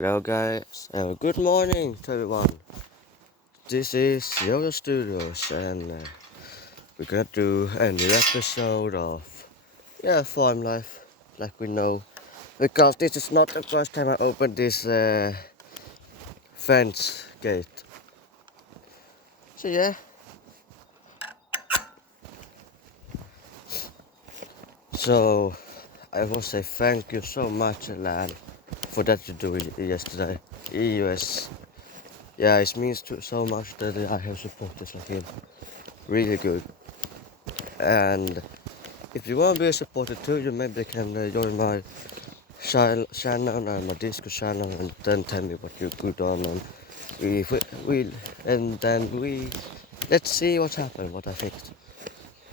Hello guys, good morning to everyone. This is Yoga Studios and we're gonna do a new episode of Farm Life like we know because this is not the first time I opened this fence gate. So so I want to say thank you so much Lan for that you do yesterday. EUS. Yeah, it means so much that I have supporters like him. Really good. And if you want to be a supporter too, you maybe can join my channel and my Discord channel and then tell me what you're good on and we and then we let's see what happened, what I fixed.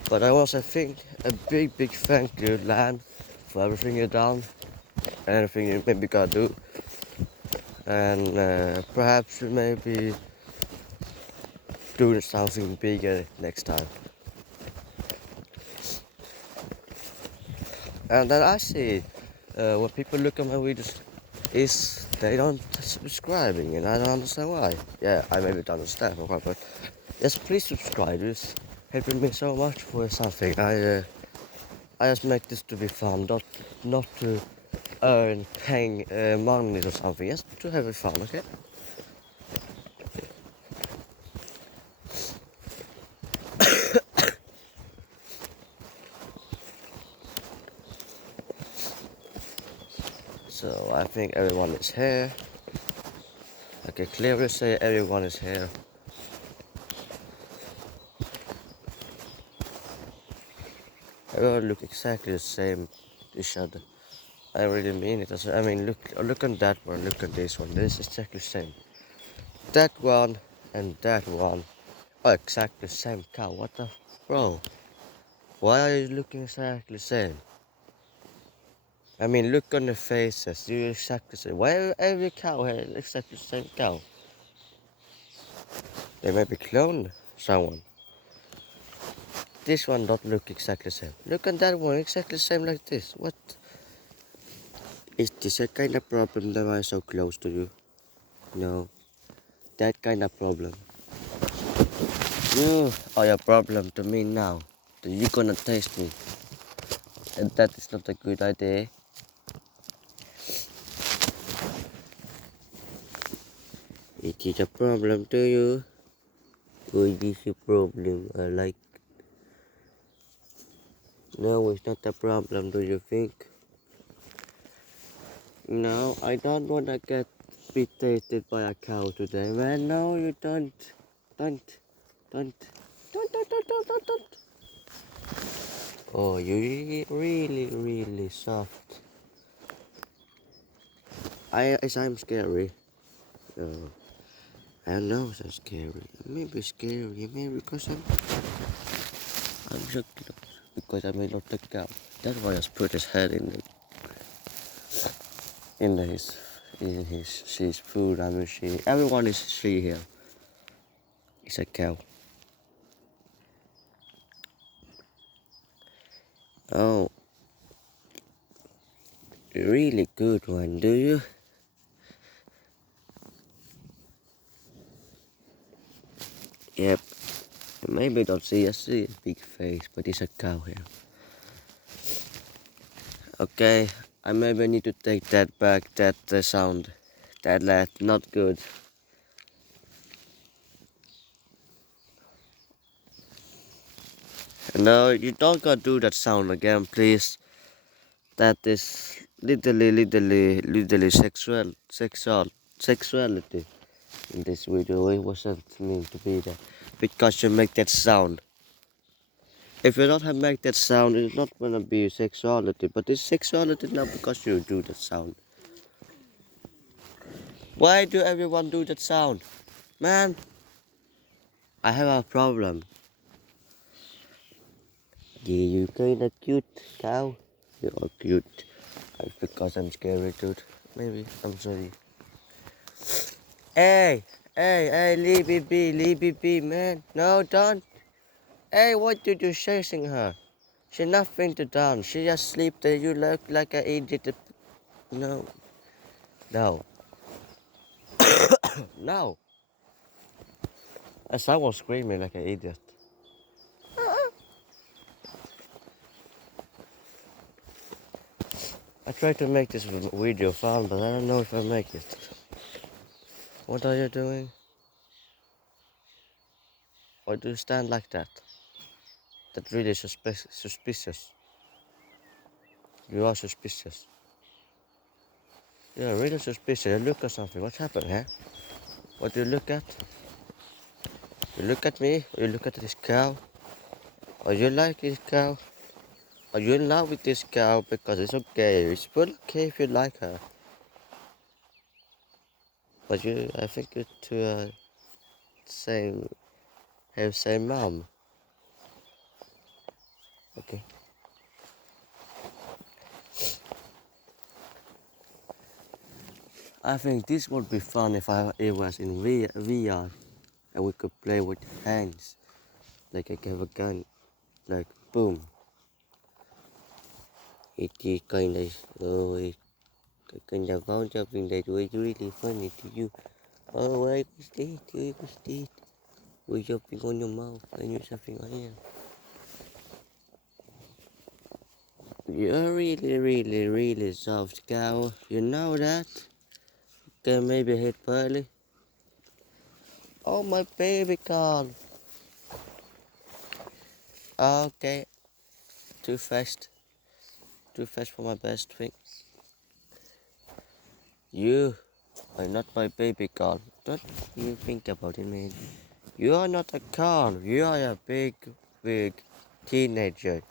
But I also think a big thank you Lan for everything you've done and everything you maybe gotta do and perhaps you maybe do something bigger next time. And then I see when people look at my videos is they don't subscribing and I don't understand why. Yeah, I maybe don't understand why, but yes, please subscribe. It's helping me so much for something. I just make this to be fun, not to earn paying money or something. Just to have it fun, okay? So I think everyone is here. I can clearly say everyone is here. Everyone look exactly the same to each other. I really mean it. I mean, look on that one, look at this one. This is exactly the same. That one and that one are exactly the same cow. What the, bro? Why are you looking exactly the same? I mean, look on the faces. You exactly the same. Why are every cow here exactly the same cow? They maybe clone someone. This one don't look exactly the same. Look at that one, exactly the same like this. What? Is this a kind of problem that I'm so close to you? No, that kind of problem. You are a problem to me now. That you gonna taste me. And that is not a good idea. It is a problem to you. Or it is a problem I like. No, it's not a problem, do you think? No, I don't wanna get be tasted by a cow today, man. No, you don't. Don't. Don't. Don't. Oh, you really soft. I'm scary. No. I don't know if I'm scary. Maybe scary, maybe because I'm so close. Because I'm not the cow. That's why I just put his head in his she's food. I mean she everyone is she here. It's a cow. Oh, really good one, do you? Yep. Maybe don't see a big face, but it's a cow here. Okay, I maybe need to take that back. That sound, that not good. No, you don't gotta do that sound again, please. That is literally sexuality in this video. It wasn't meant to be that because you make that sound. If you don't have make that sound, it's not gonna be sexuality. But it's sexuality now because you do that sound. Why do everyone do that sound, man? I have a problem. Yeah, you kinda cute cow. You are cute. Because I'm scary, dude. Maybe I'm sorry. Hey, leave it be, man. No, don't. Hey, what did you chasing her? She nothing to done. She just sleep there. You look like an idiot. No, no. Now, as I was screaming like an idiot. I tried to make this video fun, but I don't know if I make it. What are you doing? Why do you stand like that? That's really suspicious. You are suspicious. You're really suspicious. You look at something. What happened, huh? What do you look at? You look at me, or you look at this cow? Or you like this cow? Are you in love with this cow? Because it's okay. It's well okay if you like her. But I think you two are same, have same mom. Okay. I think this would be fun if it was in VR and we could play with hands. Like I have a gun, like boom. It is kind of, it kind of found something that was really funny to you. Oh, why was that? Why was that? Was something on your mouth and you something on here. You're really soft cow. You know that? Can maybe hit Pearly. Oh, my baby girl. Okay. Too fast. Too fast for my best thing. You are not my baby girl. Don't you think about it, man. You are not a girl. You are a big teenager.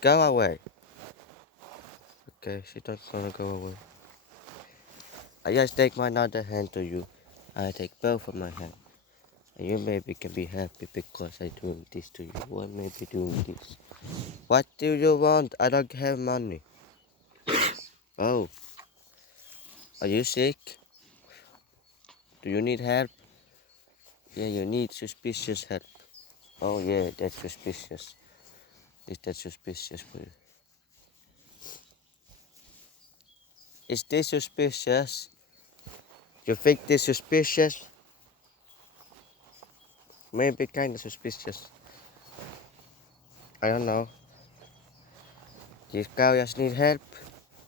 Go away. Okay, she's not gonna go away. I just take my other hand to you. I take both of my hands. And you maybe can be happy because I'm doing this to you. Why maybe doing this? What do you want? I don't have money. Oh, are you sick? Do you need help? Yeah, you need suspicious help. Oh yeah, that's suspicious. Is that suspicious for you? Is this suspicious? You think this suspicious? Maybe kind of suspicious. I don't know. This guy just need help.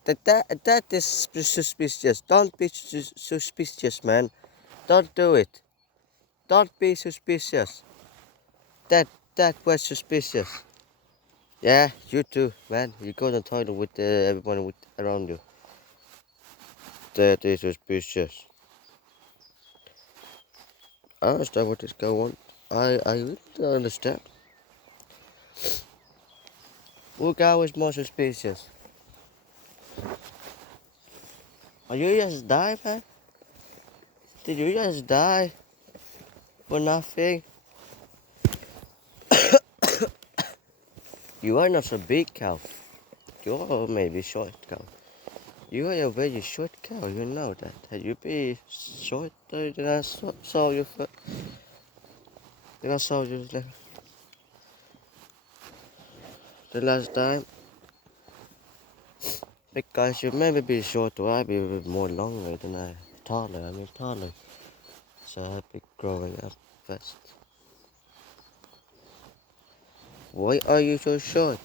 That is suspicious. Don't be suspicious, man. Don't do it. Don't be suspicious. That was suspicious. Yeah, you too, man. You go to the toilet with everyone around you. That is suspicious. I understand what is going on. I really don't understand. Who guy is more suspicious? Are you just die, man? Did you just die for nothing? You are not so big cow. You are maybe short cow. You are a very short cow, you know that. You be shorter than I saw you the last time. Because you maybe be shorter, I be a bit more longer than taller. So I be growing up fast. Why are you so short?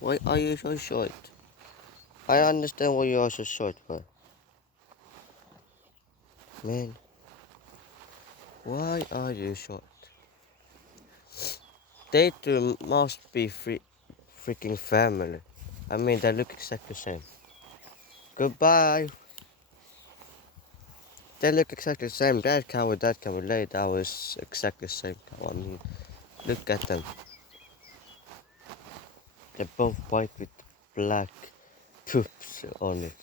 Why are you so short? I understand why you are so short, but man, why are you short? They two must be freaking family. I mean, they look exactly the same. Goodbye. They look exactly the same. That cow with that can relate. That was exactly the same cow. I mean, look at them. They're both white with black poops on it.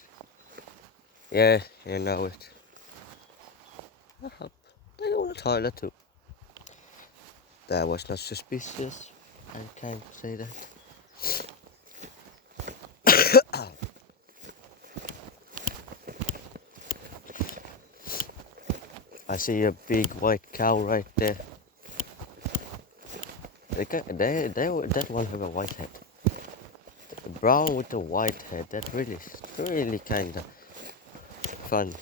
Yeah, you know it. I hope they go to the toilet too. That was not suspicious. I can't say that. I see a big white cow right there. That one have a white head. The brown with the white head. That really kind of fun.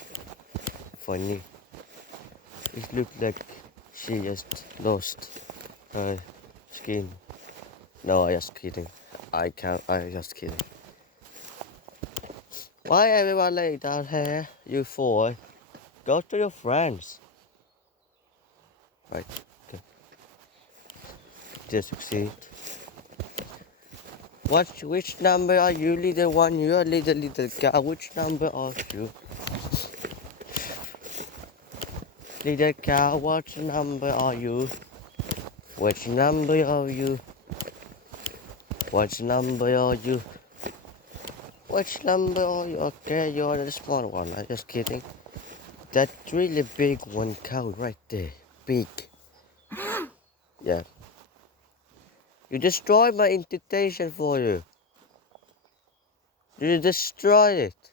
funny. It looked like she just lost her skin. No, I just kidding. I can't. I just kidding. Why everyone like that here? You four, go to your friends. Right. Okay. Just succeed. Which number are you, little one? You are little cow. Which number are you? Little cow, what number are you? Which number are you? Which number are you? Which number are you? Okay, you're the small one. I'm just kidding. That really big one cow right there. Big. Yeah. You destroyed my invitation for you. You destroyed it.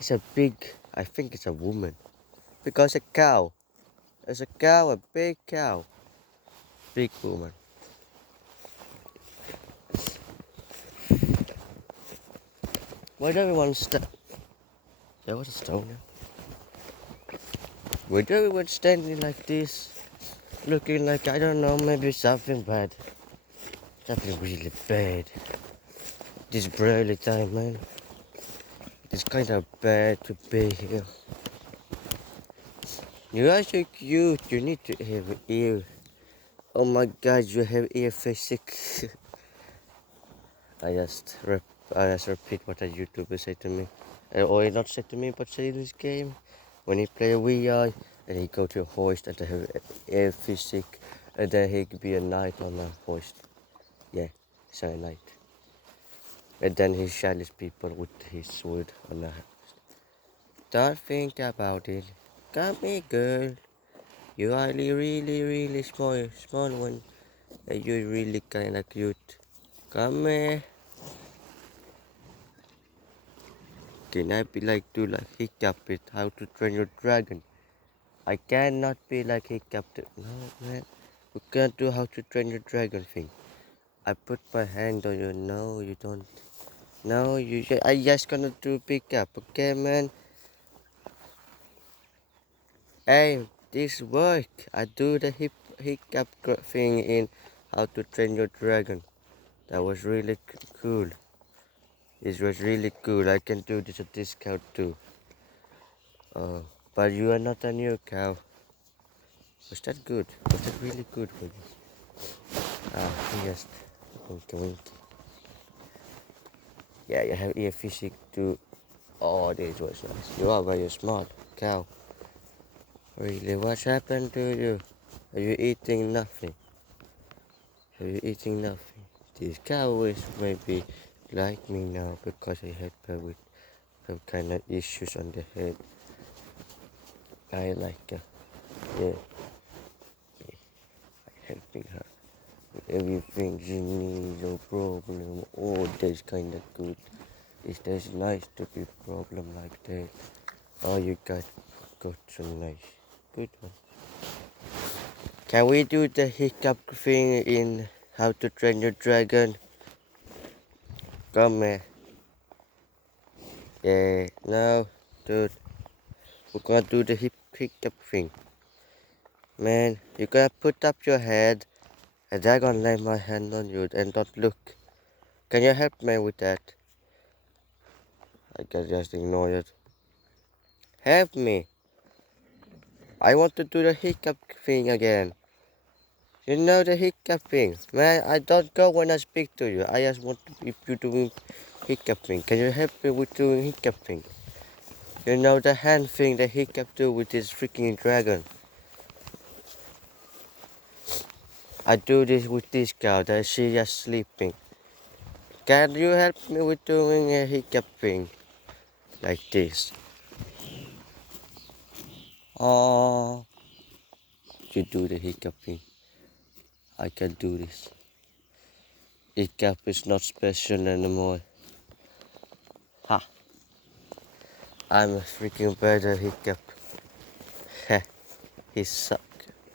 It's a big, I think it's a woman. Because a cow. It's a cow, a big cow. Big woman. Why do everyone There was a stone there. Why do everyone standing like this? Looking like, I don't know, maybe something bad. Something really bad. This early time, man. It's kind of bad to be here. You are so cute. You need to have ear. Oh my God, you have ear physics. I just repeat what a YouTuber said to me. Or not said to me, but said in this game. When he play a VR and he go to a hoist and they have air physics, and then he could be a knight on a hoist. Yeah, so a knight. And then he challenge people with his sword on a hoist. Don't think about it. Come here, girl. You are really small one. And you're really kinda cute. Come here. Can I be like Hiccup it? How to Train Your Dragon? I cannot be like Hiccup. No, man. You can't do How to Train Your Dragon thing. I put my hand on you. No, you don't. No, I just gonna do pick up. Okay, man. Hey, this work. I do the Hiccup thing in How to Train Your Dragon. That was really cool. This was really cool. I can do this at discount too. But you are not a new cow. Was that good? Was that really good for you? Just winky. Yeah, you have ear physics too. Oh, this was nice. You are very smart cow. Really, what's happened to you? Are you eating nothing? Are you eating nothing? This cow is maybe like me now because I had her with some kind of issues on the head. I like her. Yeah, helping her. Everything she needs, no problem. Oh, that's kind of good. It's nice to be problem like that. Oh, you got so nice. Good one. Can we do the hiccup thing in How to Train Your Dragon? Come here. Yeah, no, dude. We're gonna do the hiccup thing. Man, you gotta put up your head and I'm gonna lay my hand on you and don't look. Can you help me with that? I can just ignore it. Help me. I want to do the hiccup thing again. You know the hiccup thing. Man, I don't go when I speak to you. I just want to be you doing hiccup thing. Can you help me with doing hiccup thing? You know the hand thing that hiccup do with his freaking dragon. I do this with this cow that she just sleeping. Can you help me with doing a hiccup thing? Like this. Oh, you do the hiccup thing. I can do this. Hiccup is not special anymore. Ha! I'm a freaking better hiccup. Heh, he suck.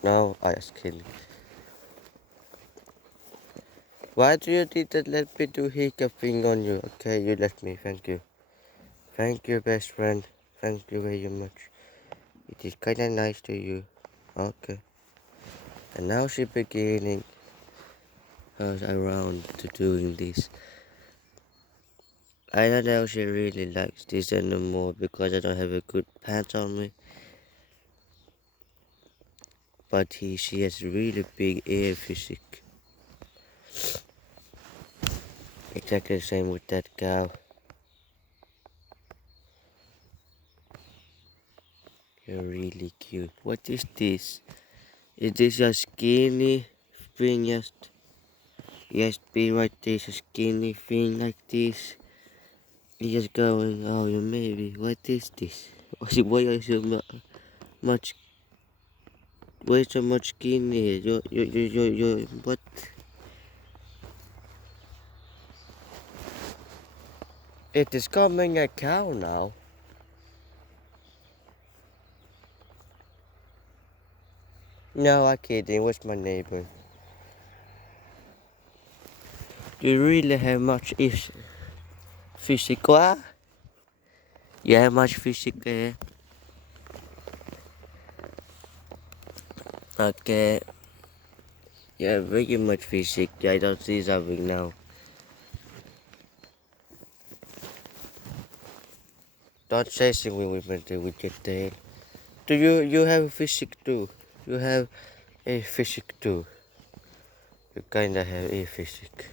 No, I just kidding. Why do you didn't let me do hiccuping on you? Okay, you let me. Thank you. Thank you, best friend. Thank you very much. It is kinda nice to you. Okay. And now she beginning her around to doing this. I don't know if she really likes this anymore because I don't have a good pants on me. But she has really big ear physique. Exactly the same with that cow. You're really cute. What is this? Is this a skinny thing? Just be right this a skinny thing like this. You're just going, oh yeah, maybe. What is this? Why are you so much? Why so much skinny? What? It is coming a cow now. No, I'm kidding. What's my neighbor? Do you really have much physical? You have much physical. Okay. You have very much physical. I don't see something now. Don't say something with me with your tail. Do you have a physique too? You have a physique too. You kinda have a physique.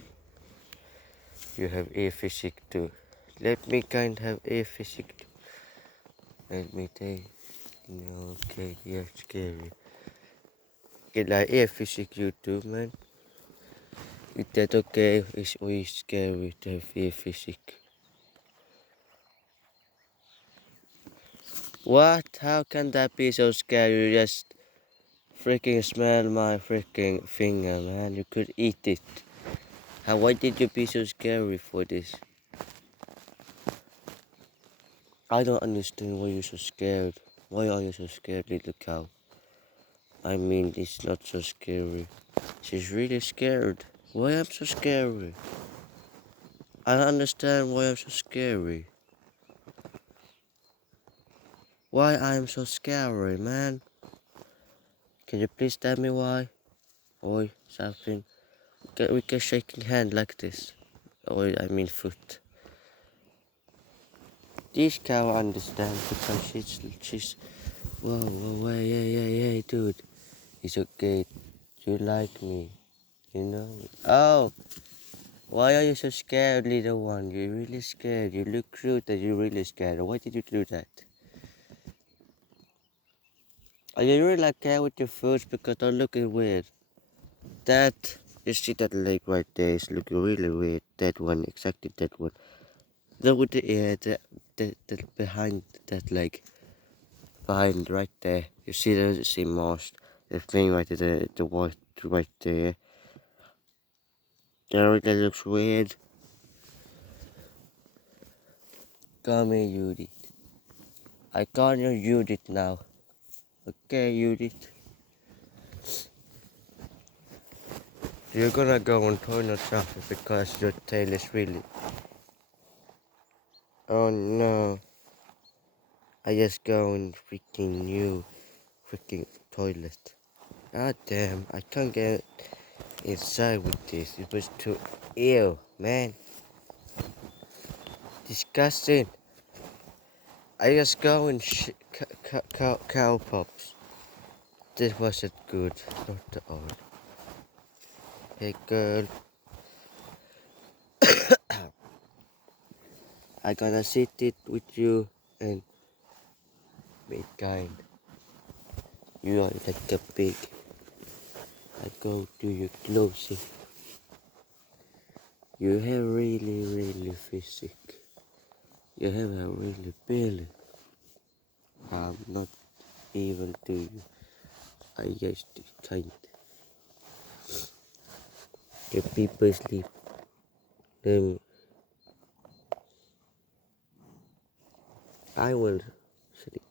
You have a physique too. Let me kind have a physique too. Let me take. No, okay, you're scary. Get like a physique you too, man. Is that okay? It's always scary to have a physique. What? How can that be so scary? You just freaking smell my freaking finger, man. You could eat it. Why did you be so scary for this? I don't understand why you're so scared. Why are you so scared, little cow? I mean, it's not so scary. She's really scared. Why I'm so scary? I don't understand why I'm so scary. Why I'm so scary, man? Can you please tell me why? Or something? We can shake hand like this. Or I mean foot. This cow understands because she's whoa, yeah, dude. It's okay. You like me, you know? Oh, why are you so scared, little one? You're really scared. You look cute and you're really scared. Why did you do that? Are you really like care with your foot because I'm looking weird? That, you see that leg right there is looking really weird. That one, exactly that one. Look with the ear, that behind that leg. Behind right there. You see the same mask. The thing right there, the white right there. That looks weird. Come here, Judith. I call you Judith now. Okay, Judith. You're gonna go on toilet shuffle because your tail is really... Oh no. I just go in freaking new freaking toilet. God damn, I can't get inside with this. It was too ew, man. Disgusting. I just go in cow pops. This wasn't good. Not the old. Hey girl. I gonna sit it with you and be kind. You are like a pig. I go to your closet. You have really physique. You have a really belly. I'm not even to you. I just kind. If people sleep, then I will sleep.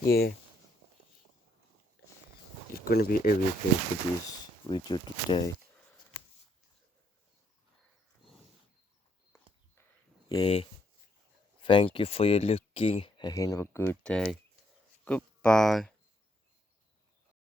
Yeah, it's gonna be everything for this video today. Yeah, thank you for your looking and have a good day. Goodbye.